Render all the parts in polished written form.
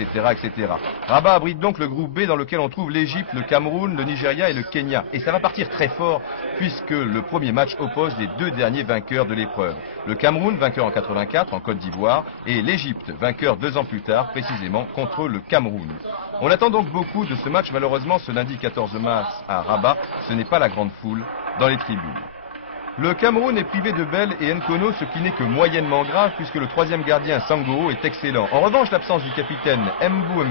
etc., etc. Rabat abrite donc le groupe B dans lequel on trouve l'Égypte, le Cameroun, le Nigeria et le Kenya. Et ça va partir très fort puisque le premier match oppose les deux derniers vainqueurs de l'épreuve. Le Cameroun, vainqueur en 84 en Côte d'Ivoire, et l'Égypte, vainqueur 2 ans plus tard, précisément contre le Cameroun. On attend donc beaucoup de ce match. Malheureusement, ce lundi 14 mars à Rabat, ce n'est pas la grande foule dans les tribunes. Le Cameroun est privé de Bell et Nkono, ce qui n'est que moyennement grave puisque le troisième gardien Sangoo est excellent. En revanche, l'absence du capitaine Mbou,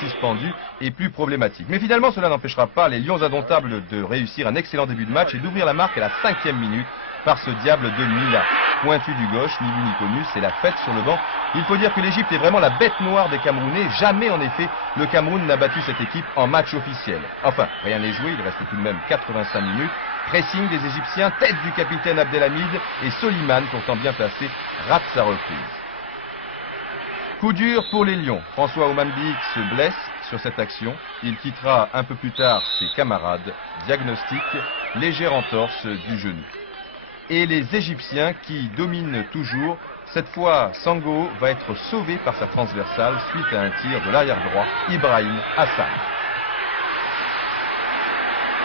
suspendu, est plus problématique. Mais finalement, cela n'empêchera pas les Lions indomptables de réussir un excellent début de match et d'ouvrir la marque à la 5e minute par ce diable de Mila. Pointu du gauche, ni vu ni connu, c'est la fête sur le banc. Il faut dire que l'Égypte est vraiment la bête noire des Camerounais. Jamais, en effet, le Cameroun n'a battu cette équipe en match officiel. Enfin, rien n'est joué, il reste tout de même 85 minutes. Pressing des Égyptiens, tête du capitaine Abdelhamid et Soliman, pourtant bien placé, rate sa reprise. Coup dur pour les Lions. François Omambik se blesse sur cette action. Il quittera un peu plus tard ses camarades. Diagnostic, légère entorse du genou. Et les Égyptiens qui dominent toujours. Cette fois, Sangoo va être sauvé par sa transversale suite à un tir de l'arrière droit, Ibrahim Hassan.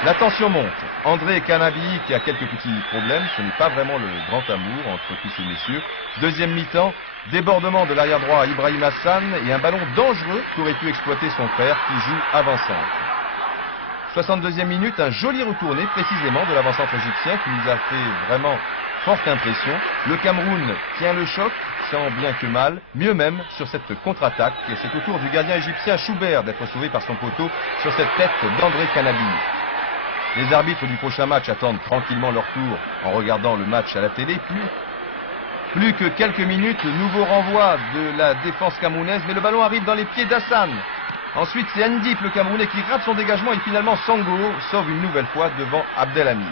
La tension monte. André Canabi qui a quelques petits problèmes, ce n'est pas vraiment le grand amour entre tous ces messieurs. Deuxième mi-temps, débordement de l'arrière droit Ibrahim Hassan et un ballon dangereux qu'aurait pu exploiter son frère qui joue avant-centre. 62e minute, un joli retourné précisément de l'avant-centre égyptien qui nous a fait vraiment forte impression. Le Cameroun tient le choc, tant bien que mal, mieux même sur cette contre-attaque. Et c'est au tour du gardien égyptien Choubert d'être sauvé par son poteau sur cette tête d'André Canabi. Les arbitres du prochain match attendent tranquillement leur tour en regardant le match à la télé. Plus que quelques minutes, nouveau renvoi de la défense camerounaise, mais le ballon arrive dans les pieds d'Hassan. Ensuite, c'est Ndip, le Camerounais, qui rate son dégagement et finalement Sangoo sauve une nouvelle fois devant Abdelhamid.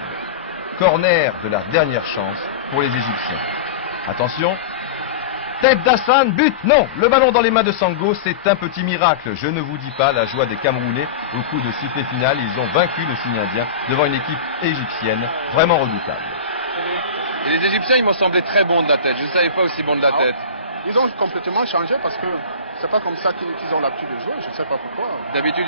Corner de la dernière chance pour les Égyptiens. Attention. Tête d'Hassan, but, non, le ballon dans les mains de Sangoo, c'est un petit miracle. Je ne vous dis pas la joie des Camerounais au coup de sifflet final. Ils ont vaincu le signe indien devant une équipe égyptienne vraiment redoutable. Et les Égyptiens, ils m'ont semblé très bons de la tête. Je ne savais pas aussi bons de la tête. Ils ont complètement changé parce que c'est pas comme ça qu'ils ont l'habitude de jouer. Je ne sais pas pourquoi. D'habitude,